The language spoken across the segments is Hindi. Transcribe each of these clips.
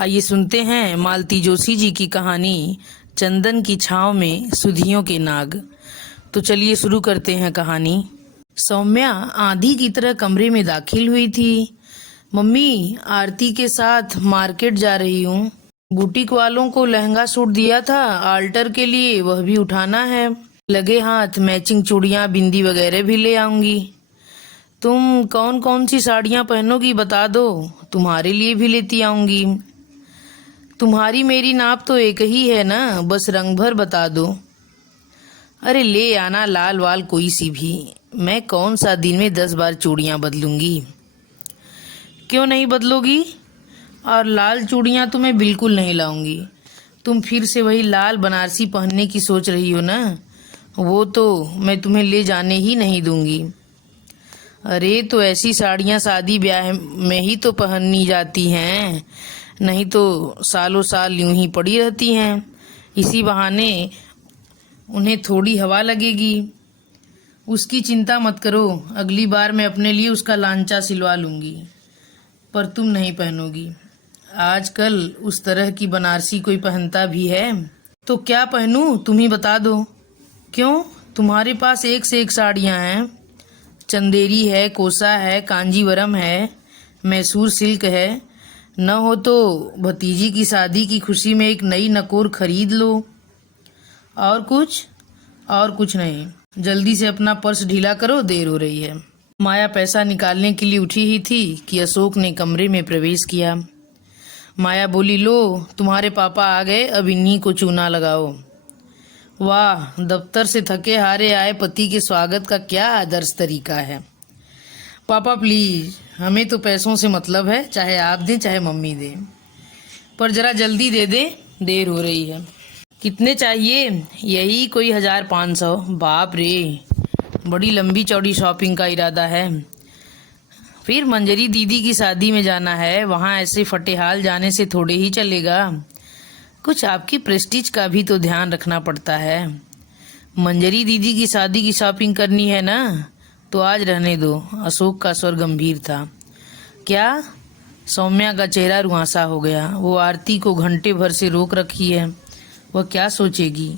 आइए सुनते हैं मालती जोशी जी की कहानी चंदन की छांव में सुधियों के नाग। तो चलिए शुरू करते हैं कहानी। सौम्या आंधी की तरह कमरे में दाखिल हुई थी। मम्मी, आरती के साथ मार्केट जा रही हूँ। बुटीक वालों को लहंगा सूट दिया था आल्टर के लिए, वह भी उठाना है। लगे हाथ मैचिंग चूड़ियाँ बिंदी वगैरह भी ले आऊंगी। तुम कौन कौन सी साड़ियाँ पहनोगी बता दो, तुम्हारे लिए भी लेती आऊंगी। तुम्हारी मेरी नाप तो एक ही है ना, बस रंग भर बता दो। अरे ले आना लाल वाल कोई सी भी, मैं कौन सा दिन में 10 बार चूड़ियाँ बदलूंगी। क्यों नहीं बदलोगी? और लाल चूड़ियाँ तो मैं बिल्कुल नहीं लाऊंगी। तुम फिर से वही लाल बनारसी पहनने की सोच रही हो ना, वो तो मैं तुम्हें ले जाने ही नहीं दूंगी। अरे तो ऐसी साड़ियाँ शादी ब्याह में ही तो पहननी जाती हैं, नहीं तो सालों साल यूं ही पड़ी रहती हैं। इसी बहाने उन्हें थोड़ी हवा लगेगी। उसकी चिंता मत करो, अगली बार मैं अपने लिए उसका लांचा सिलवा लूंगी, पर तुम नहीं पहनोगी। आजकल उस तरह की बनारसी कोई पहनता भी है? तो क्या पहनूं, तुम ही बता दो। क्यों, तुम्हारे पास एक से एक साड़ियां हैं। चंदेरी है, कोसा है, कांजीवरम है, मैसूर सिल्क है। न हो तो भतीजी की शादी की खुशी में एक नई नकोर खरीद लो। और कुछ? और कुछ नहीं, जल्दी से अपना पर्स ढीला करो, देर हो रही है। माया पैसा निकालने के लिए उठी ही थी कि अशोक ने कमरे में प्रवेश किया। माया बोली, लो तुम्हारे पापा आ गए, अब इन्हीं को चूना लगाओ। वाह, दफ्तर से थके हारे आए पति के स्वागत का क्या आदर्श तरीका है। पापा प्लीज, हमें तो पैसों से मतलब है, चाहे आप दें चाहे मम्मी दें, पर जरा जल्दी दे दें, देर हो रही है। कितने चाहिए? यही कोई 1500। बाप रे, बड़ी लंबी चौड़ी शॉपिंग का इरादा है। फिर मंजरी दीदी की शादी में जाना है, वहाँ ऐसे फटेहाल जाने से थोड़े ही चलेगा। कुछ आपकी प्रेस्टीज का भी तो ध्यान रखना पड़ता है। मंजरी दीदी की शादी की शॉपिंग करनी है ना, तो आज रहने दो। अशोक का स्वर गंभीर था। क्या? सौम्या का चेहरा रुआंसा हो गया। वो आरती को घंटे भर से रोक रखी है, वह क्या सोचेगी।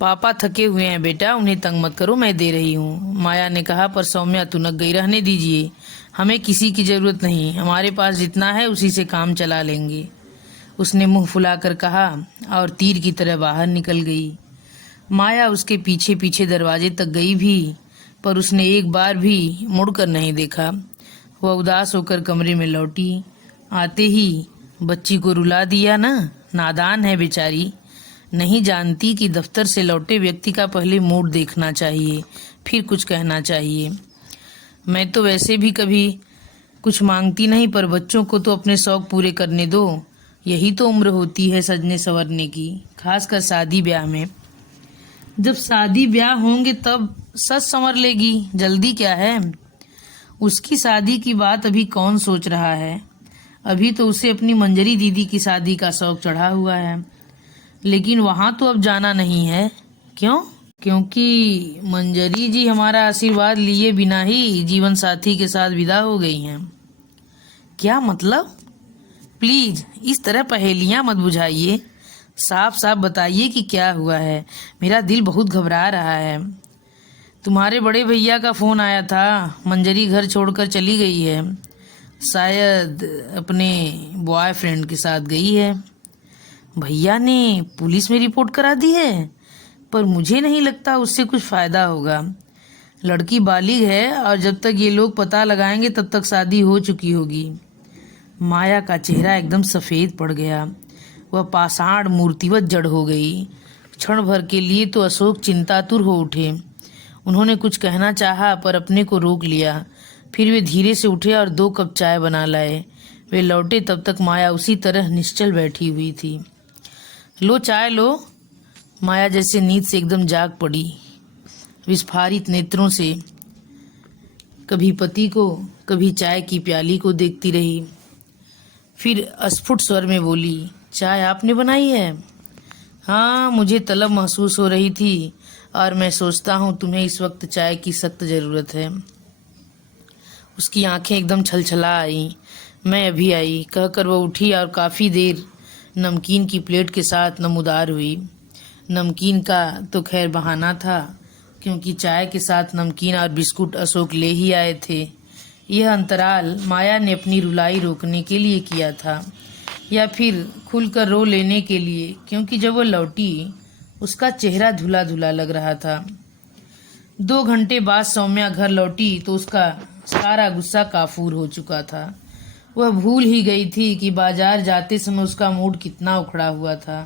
पापा थके हुए हैं बेटा, उन्हें तंग मत करो, मैं दे रही हूँ, माया ने कहा। पर सौम्या तुनक गई। रहने दीजिए, हमें किसी की जरूरत नहीं, हमारे पास जितना है उसी से काम चला लेंगे, उसने मुंह फुलाकर कहा और तीर की तरह बाहर निकल गई। माया उसके पीछे पीछे दरवाजे तक गई भी, पर उसने एक बार भी मुड़कर नहीं देखा। वह उदास होकर कमरे में लौटी। आते ही बच्ची को रुला दिया ना, नादान है बेचारी, नहीं जानती कि दफ्तर से लौटे व्यक्ति का पहले मूड देखना चाहिए, फिर कुछ कहना चाहिए। मैं तो वैसे भी कभी कुछ मांगती नहीं, पर बच्चों को तो अपने शौक पूरे करने दो, यही तो उम्र होती है सजने संवरने की, खासकर शादी ब्याह में। जब शादी ब्याह होंगे तब सच संवर लेगी, जल्दी क्या है। उसकी शादी की बात अभी कौन सोच रहा है, अभी तो उसे अपनी मंजरी दीदी की शादी का शौक चढ़ा हुआ है। लेकिन वहां तो अब जाना नहीं है। क्यों? क्योंकि मंजरी जी हमारा आशीर्वाद लिए बिना ही जीवन साथी के साथ विदा हो गई हैं। क्या मतलब? प्लीज इस तरह पहेलियां मत बुझाइए, साफ साफ बताइए कि क्या हुआ है, मेरा दिल बहुत घबरा रहा है। तुम्हारे बड़े भैया का फोन आया था, मंजरी घर छोड़कर चली गई है, शायद अपने बॉयफ्रेंड के साथ गई है। भैया ने पुलिस में रिपोर्ट करा दी है, पर मुझे नहीं लगता उससे कुछ फायदा होगा। लड़की बालिग है और जब तक ये लोग पता लगाएंगे तब तक शादी हो चुकी होगी। माया का चेहरा एकदम सफेद पड़ गया, वह पाषाण मूर्तिवत जड़ हो गई। क्षण भर के लिए तो अशोक चिंतातुर हो उठे। उन्होंने कुछ कहना चाहा पर अपने को रोक लिया। फिर वे धीरे से उठे और 2 कप चाय बना लाए। वे लौटे तब तक माया उसी तरह निश्चल बैठी हुई थी। लो चाय लो। माया जैसे नींद से एकदम जाग पड़ी, विस्फारित नेत्रों से कभी पति को कभी चाय की प्याली को देखती रही। फिर अस्फुट स्वर में बोली, चाय आपने बनाई है? हाँ, मुझे तलब महसूस हो रही थी और मैं सोचता हूँ तुम्हें इस वक्त चाय की सख्त जरूरत है। उसकी आंखें एकदम छलछला आई। मैं अभी आई, कहकर वह उठी और काफ़ी देर नमकीन की प्लेट के साथ नमूदार हुई। नमकीन का तो खैर बहाना था, क्योंकि चाय के साथ नमकीन और बिस्कुट अशोक ले ही आए थे। यह अंतराल माया ने अपनी रुलाई रोकने के लिए किया था, या फिर खुलकर रो लेने के लिए, क्योंकि जब वह लौटी उसका चेहरा धुला धुला लग रहा था। 2 घंटे बाद सौम्या घर लौटी तो उसका सारा गुस्सा काफूर हो चुका था। वह भूल ही गई थी कि बाजार जाते समय उसका मूड कितना उखड़ा हुआ था।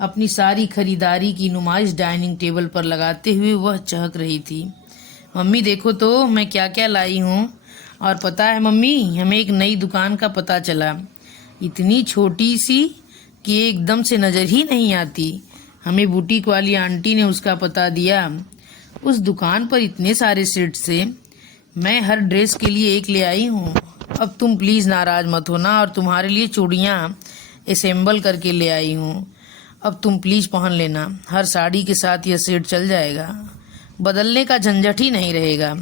अपनी सारी खरीदारी की नुमाइश डाइनिंग टेबल पर लगाते हुए वह चहक रही थी। मम्मी देखो तो मैं क्या क्या लाई हूँ। और पता है मम्मी, हमें एक नई दुकान का पता चला, इतनी छोटी सी कि एकदम से नज़र ही नहीं आती। हमें बुटीक वाली आंटी ने उसका पता दिया। उस दुकान पर इतने सारे सेट से मैं हर ड्रेस के लिए एक ले आई हूँ। अब तुम प्लीज़ नाराज़ मत होना, और तुम्हारे लिए चूड़ियाँ असेंबल करके ले आई हूँ। अब तुम प्लीज़ पहन लेना, हर साड़ी के साथ यह सेट चल जाएगा, बदलने का झंझट ही नहीं रहेगा।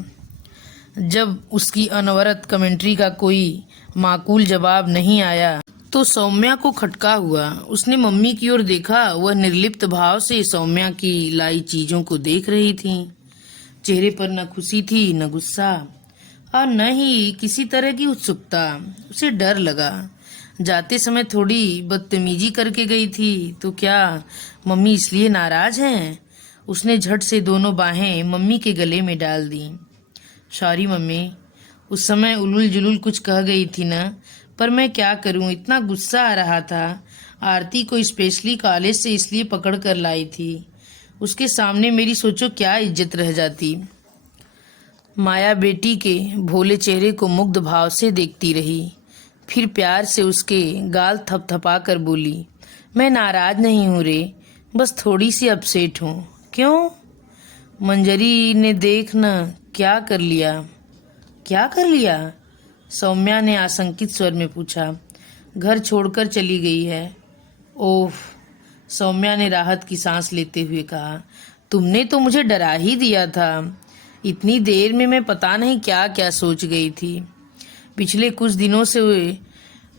जब उसकी अनवरत कमेंट्री का कोई माकूल जवाब नहीं आया तो सौम्या को खटका हुआ। उसने मम्मी की ओर देखा। वह निर्लिप्त भाव से सौम्या की लाई चीज़ों को देख रही थी। चेहरे पर न खुशी थी, न गुस्सा, और न ही किसी तरह की उत्सुकता। उसे डर लगा। जाते समय थोड़ी बदतमीजी करके गई थी, तो क्या मम्मी इसलिए नाराज हैं? उसने झट से दोनों बाहें मम्मी के गले में डाल दी। सॉरी मम्मी, उस समय उलुल जुलुल कुछ कह गई थी ना, पर मैं क्या करूं, इतना गुस्सा आ रहा था। आरती को स्पेशली कॉलेज से इसलिए पकड़ कर लाई थी, उसके सामने मेरी सोचो क्या इज्जत रह जाती। माया बेटी के भोले चेहरे को मुग्ध भाव से देखती रही, फिर प्यार से उसके गाल थपथपा कर बोली, मैं नाराज नहीं हूँ रे, बस थोड़ी सी अपसेट हूँ। क्यों? मंजरी ने देख न क्या कर लिया। क्या कर लिया? सौम्या ने आशंकित स्वर में पूछा। घर छोड़कर चली गई है। ओह, सौम्या ने राहत की सांस लेते हुए कहा, तुमने तो मुझे डरा ही दिया था। इतनी देर में मैं पता नहीं क्या क्या सोच गई थी। पिछले कुछ दिनों से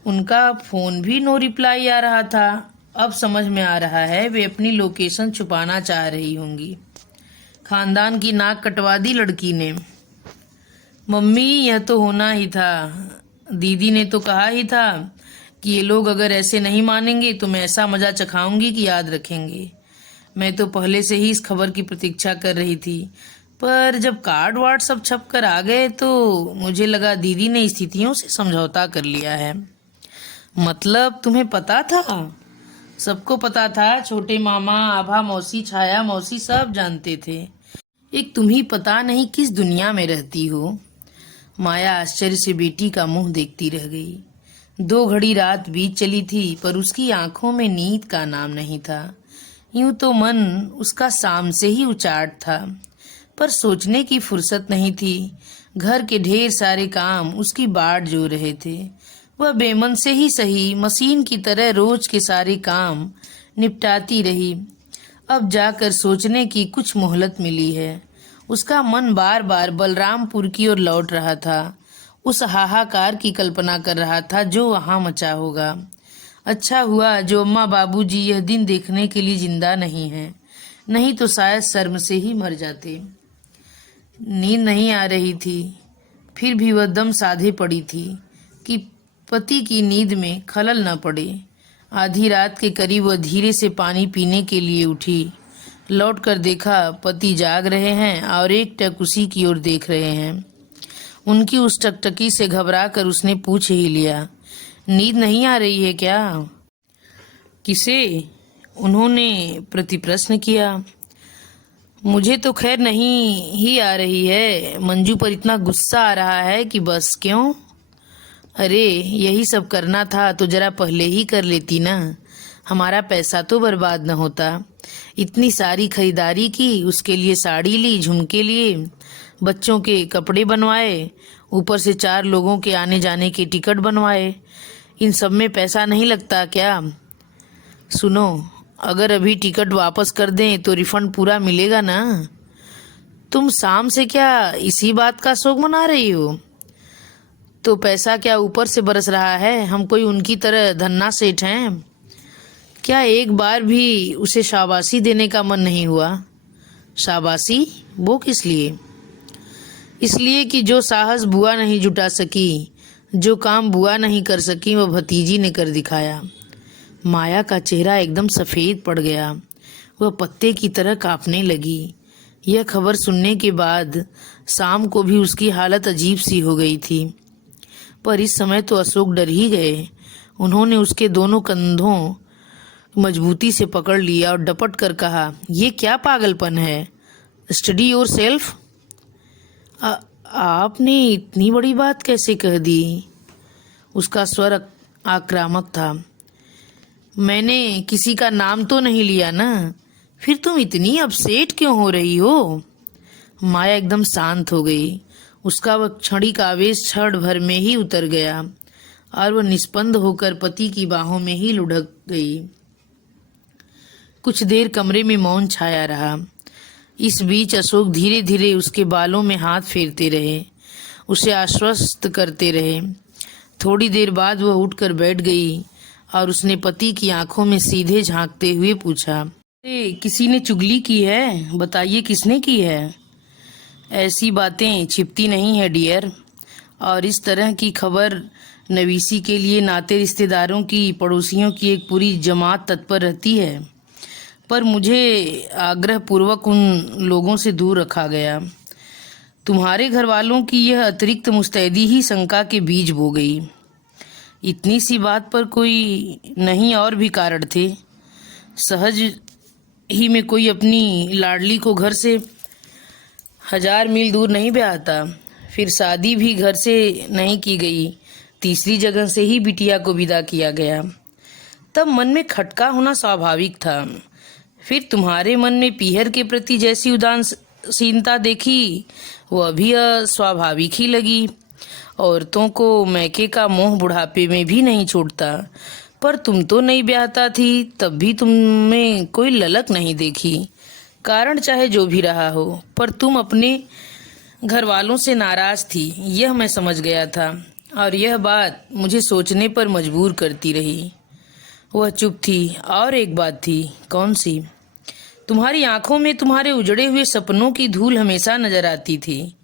उनका फोन भी नो रिप्लाई आ रहा था। अब समझ में आ रहा है वे अपनी लोकेशन छुपाना चाह रही होंगी। खानदान की नाक कटवा दी लड़की ने। मम्मी, यह तो होना ही था। दीदी ने तो कहा ही था कि ये लोग अगर ऐसे नहीं मानेंगे तो मैं ऐसा मजा चखाऊंगी कि याद रखेंगे। मैं तो पहले से ही इस खबर की प्रतीक्षा कर रही थी, पर जब कार्ड वार्ड सब छप कर आ गए तो मुझे लगा दीदी ने स्थितियों से समझौता कर लिया है। मतलब तुम्हें पता था? सबको पता था। छोटे मामा, आभा मौसी, छाया मौसी सब जानते थे। एक तुम ही पता नहीं किस दुनिया में रहती हो। माया आश्चर्य से बेटी का मुंह देखती रह गई। 2 घड़ी रात बीत चली थी, पर उसकी आंखों में नींद का नाम नहीं था। यूं तो मन उसका शाम से ही उचाट था, पर सोचने की फुर्सत नहीं थी। घर के ढेर सारे काम उसकी बाट जो रहे थे। वह बेमन से ही सही, मशीन की तरह रोज के सारे काम निपटाती रही। अब जाकर सोचने की कुछ मोहलत मिली है। उसका मन बार बार बलरामपुर की ओर लौट रहा था। उस हाहाकार की कल्पना कर रहा था जो वहां मचा होगा। अच्छा हुआ जो अम्मा बाबूजी यह दिन देखने के लिए जिंदा नहीं हैं, नहीं तो शायद शर्म से ही मर जाते। नींद नहीं आ रही थी, फिर भी वह दम साधे पड़ी थी कि पति की नींद में खलल न पड़े। आधी रात के करीब वह धीरे से पानी पीने के लिए उठी। लौट कर देखा पति जाग रहे हैं और एक टक उसी की ओर देख रहे हैं। उनकी उस टकटकी से घबरा कर उसने पूछ ही लिया, नींद नहीं आ रही है क्या? किसे? उन्होंने प्रतिप्रश्न किया। मुझे तो खैर नहीं ही आ रही है, मंजू पर इतना गुस्सा आ रहा है कि बस। क्यों? अरे यही सब करना था तो जरा पहले ही कर लेती ना, हमारा पैसा तो बर्बाद न होता। इतनी सारी खरीदारी की, उसके लिए साड़ी ली, झुमके लिए, बच्चों के कपड़े बनवाए, ऊपर से 4 लोगों के आने जाने के टिकट बनवाए। इन सब में पैसा नहीं लगता क्या? सुनो, अगर अभी टिकट वापस कर दें तो रिफंड पूरा मिलेगा ना? तुम शाम से क्या इसी बात का शोक मना रही हो? तो पैसा क्या ऊपर से बरस रहा है? हम कोई उनकी तरह धन्ना सेठ हैं? क्या एक बार भी उसे शाबाशी देने का मन नहीं हुआ? शाबाशी? वो किस लिए? इसलिए कि जो साहस बुआ नहीं जुटा सकी, जो काम बुआ नहीं कर सकी, वह भतीजी ने कर दिखाया। माया का चेहरा एकदम सफ़ेद पड़ गया। वह पत्ते की तरह कांपने लगी। यह खबर सुनने के बाद शाम को भी उसकी हालत अजीब सी हो गई थी। पर इस समय तो अशोक डर ही गए। उन्होंने उसके दोनों कंधों मजबूती से पकड़ लिया और डपट कर कहा, ये क्या पागलपन है? Study your self. आपने इतनी बड़ी बात कैसे कह दी? उसका स्वर आक्रामक था। मैंने किसी का नाम तो नहीं लिया ना? फिर तुम इतनी अपसेट क्यों हो रही हो? माया एकदम शांत हो गई। उसका वह क्षणिक आवेश क्षण भर में ही उतर गया और वह निस्पंद होकर पति की बाहों में ही लुढ़क गई। कुछ देर कमरे में मौन छाया रहा। इस बीच अशोक धीरे धीरे उसके बालों में हाथ फेरते रहे, उसे आश्वस्त करते रहे। थोड़ी देर बाद वह उठकर बैठ गई और उसने पति की आंखों में सीधे झांकते हुए पूछा, किसी ने चुगली की है? बताइए किसने की है? ऐसी बातें छिपती नहीं है डियर, और इस तरह की खबर नवीसी के लिए नाते रिश्तेदारों की, पड़ोसियों की एक पूरी जमात तत्पर रहती है। पर मुझे आग्रह पूर्वक उन लोगों से दूर रखा गया। तुम्हारे घर वालों की यह अतिरिक्त मुस्तैदी ही शंका के बीज बो गई। इतनी सी बात पर कोई नहीं और भी कारण थे। सहज ही में कोई अपनी लाडली को घर से 1000 मील दूर नहीं ब्याहता। फिर शादी भी घर से नहीं की गई, तीसरी जगह से ही बिटिया को विदा किया गया। तब मन में खटका होना स्वाभाविक था। फिर तुम्हारे मन में पीहर के प्रति जैसी उदासीनता देखी, वह भी अस्वाभाविक ही लगी। औरतों को मैके का मोह बुढ़ापे में भी नहीं छोड़ता। पर तुम तो नहीं ब्याहता थी, तब भी तुम में कोई ललक नहीं देखी। कारण चाहे जो भी रहा हो, पर तुम अपने घर वालों से नाराज थी, यह मैं समझ गया था, और यह बात मुझे सोचने पर मजबूर करती रही। वह चुप थी। और एक बात थी। कौन सी? तुम्हारी आंखों में तुम्हारे उजड़े हुए सपनों की धूल हमेशा नजर आती थी।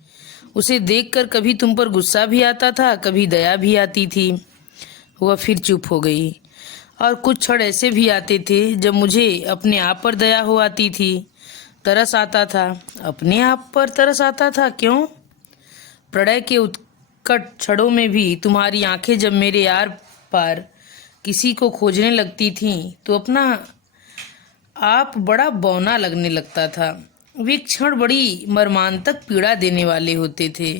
उसे देखकर कभी तुम पर गुस्सा भी आता था, कभी दया भी आती थी। वह फिर चुप हो गई। और कुछ क्षण ऐसे भी आते थे जब मुझे अपने आप पर दया हो आती थी, तरस आता था। अपने आप पर तरस आता था? क्यों? प्रणय के उत्कट क्षणों में भी तुम्हारी आंखें जब मेरे यार पार किसी को खोजने लगती थीं, तो अपना आप बड़ा बौना लगने लगता था। वे क्षण बड़ी मर्मांतक पीड़ा देने वाले होते थे।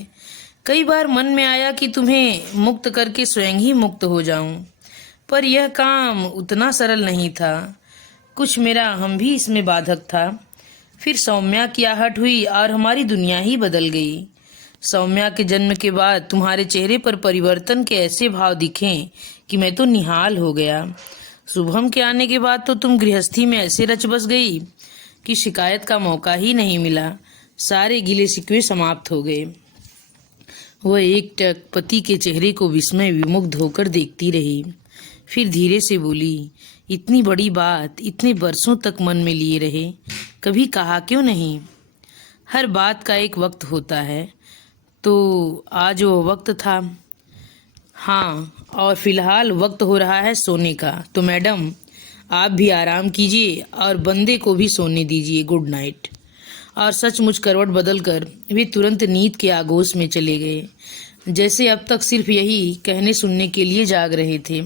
कई बार मन में आया कि तुम्हें मुक्त करके स्वयं ही मुक्त हो जाऊं, पर यह काम उतना सरल नहीं था। कुछ मेरा हम भी इसमें बाधक था। फिर सौम्या की आहट हुई और हमारी दुनिया ही बदल गई। सौम्या के जन्म के बाद तुम्हारे चेहरे पर परिवर्तन के ऐसे भाव दिखे कि मैं तो निहाल हो गया। शुभम के आने के बाद तो तुम गृहस्थी में ऐसे रच बस गई कि शिकायत का मौका ही नहीं मिला। सारे गिले शिकवे समाप्त हो गए। वह एकटक पति के चेहरे को विस्मय विमुग्ध होकर देखती रही। फिर धीरे से बोली, इतनी बड़ी बात इतने बरसों तक मन में लिए रहे, कभी कहा क्यों नहीं? हर बात का एक वक्त होता है, तो आज वो वक्त था। हाँ, और फिलहाल वक्त हो रहा है सोने का। तो मैडम, आप भी आराम कीजिए और बंदे को भी सोने दीजिए। Good night. और सचमुच करवट बदलकर वे तुरंत नींद के आगोश में चले गए, जैसे अब तक सिर्फ यही कहने सुनने के लिए जाग रहे थे।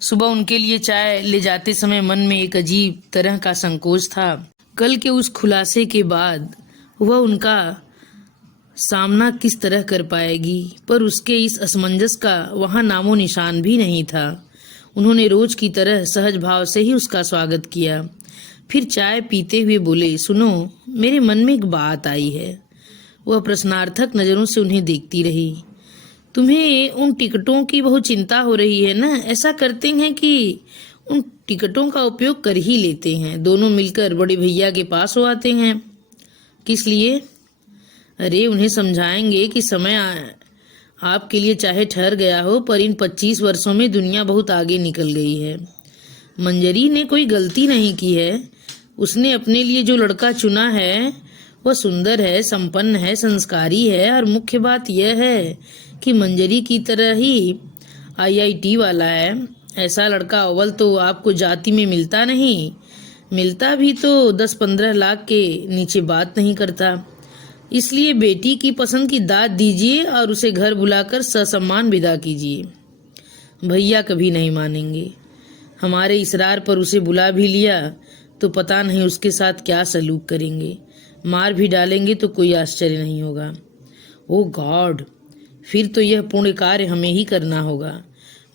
सुबह उनके लिए चाय ले जाते समय मन में एक अजीब तरह का संकोच था। कल के उस खुलासे के बाद वह उनका सामना किस तरह कर पाएगी, पर उसके इस असमंजस का वहाँ नामो निशान भी नहीं था। उन्होंने रोज की तरह सहज भाव से ही उसका स्वागत किया। फिर चाय पीते हुए बोले, सुनो, मेरे मन में एक बात आई है। वह प्रश्नार्थक नज़रों से उन्हें देखती रही। तुम्हें उन टिकटों की बहुत चिंता हो रही है ना? ऐसा करते हैं कि उन टिकटों का उपयोग कर ही लेते हैं, दोनों मिलकर बड़े भैया के पास हो आते हैं। किस लिए? अरे, उन्हें समझाएंगे कि समय आपके लिए चाहे ठहर गया हो, पर इन 25 वर्षों में दुनिया बहुत आगे निकल गई है। मंजरी ने कोई गलती नहीं की है। उसने अपने लिए जो लड़का चुना है वह सुंदर है, संपन्न है, संस्कारी है, और मुख्य बात यह है कि मंजरी की तरह ही IIT वाला है। ऐसा लड़का अव्वल तो आपको जाति में मिलता नहीं, मिलता भी तो 10-15 लाख के नीचे बात नहीं करता। इसलिए बेटी की पसंद की दाद दीजिए और उसे घर बुलाकर ससम्मान विदा कीजिए। भैया कभी नहीं मानेंगे। हमारे इसरार पर उसे बुला भी लिया तो पता नहीं उसके साथ क्या सलूक करेंगे, मार भी डालेंगे तो कोई आश्चर्य नहीं होगा। ओ गॉड, फिर तो यह पुण्य कार्य हमें ही करना होगा।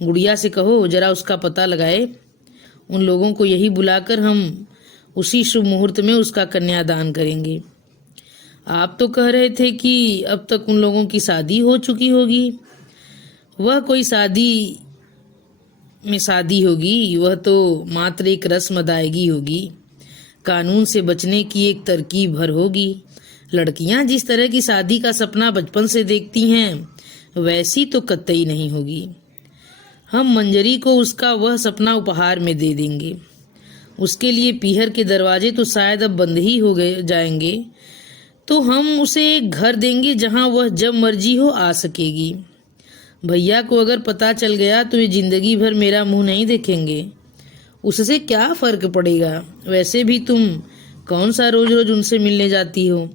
गुड़िया से कहो जरा उसका पता लगाए। उन लोगों को यही बुलाकर हम उसी शुभ मुहूर्त में उसका कन्यादान करेंगे। आप तो कह रहे थे कि अब तक उन लोगों की शादी हो चुकी होगी। वह कोई शादी में शादी होगी, वह तो मात्र एक रस्म अदायगी होगी, कानून से बचने की एक तरकीब भर होगी। लड़कियां जिस तरह की शादी का सपना बचपन से देखती हैं वैसी तो कतई नहीं होगी। हम मंजरी को उसका वह सपना उपहार में दे देंगे। उसके लिए पीहर के दरवाजे तो शायद अब बंद ही हो गए जाएंगे, तो हम उसे एक घर देंगे जहां वह जब मर्जी हो आ सकेगी। भैया को अगर पता चल गया तो वे जिंदगी भर मेरा मुंह नहीं देखेंगे। उससे क्या फर्क पड़ेगा, वैसे भी तुम कौन सा रोज रोज उनसे मिलने जाती हो।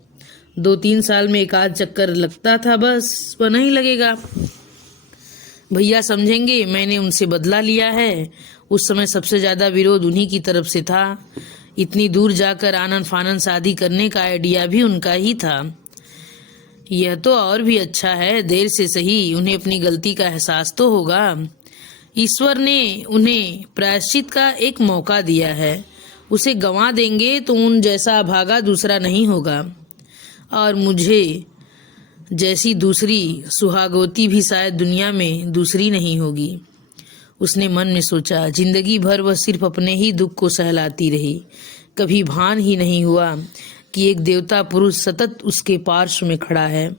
2-3 साल में एक आध चक्कर लगता था, बस वह नहीं लगेगा। भैया समझेंगे मैंने उनसे बदला लिया है। उस समय सबसे ज्यादा विरोध उन्हीं की तरफ से था। इतनी दूर जाकर आनन फानन शादी करने का आइडिया भी उनका ही था। यह तो और भी अच्छा है, देर से सही उन्हें अपनी गलती का एहसास तो होगा। ईश्वर ने उन्हें प्रायश्चित का एक मौका दिया है। उसे गंवा देंगे तो उन जैसा अभागा दूसरा नहीं होगा, और मुझे जैसी दूसरी सुहागवती भी शायद दुनिया में दूसरी नहीं होगी। उसने मन में सोचा। जिंदगी भर वह सिर्फ अपने ही दुख को सहलाती रही। कभी भान ही नहीं हुआ कि एक देवता पुरुष सतत उसके पार्श्व में खड़ा है।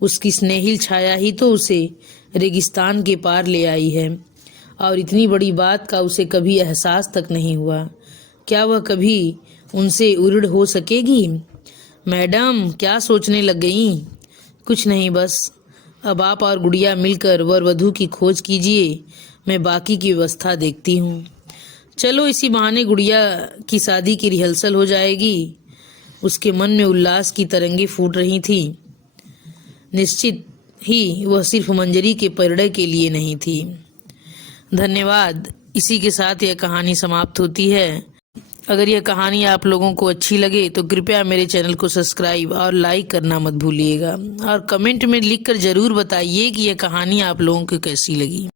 उसकी स्नेहिल छाया ही तो उसे रेगिस्तान के पार ले आई है, और इतनी बड़ी बात का उसे कभी एहसास तक नहीं हुआ। क्या वह कभी उनसे उऋण हो सकेगी? मैडम क्या सोचने लग गईं? कुछ नहीं, बस अब आप और गुड़िया मिलकर वर वधू की खोज कीजिए, मैं बाकी की व्यवस्था देखती हूँ। चलो, इसी बहाने गुड़िया की शादी की रिहर्सल हो जाएगी। उसके मन में उल्लास की तरंगे फूट रही थी। निश्चित ही वह सिर्फ मंजरी के परिणय के लिए नहीं थी। धन्यवाद। इसी के साथ यह कहानी समाप्त होती है। अगर यह कहानी आप लोगों को अच्छी लगे तो कृपया मेरे चैनल को सब्सक्राइब और लाइक करना मत भूलिएगा, और कमेंट में लिखकर जरूर बताइए कि यह कहानी आप लोगों को कैसी लगी।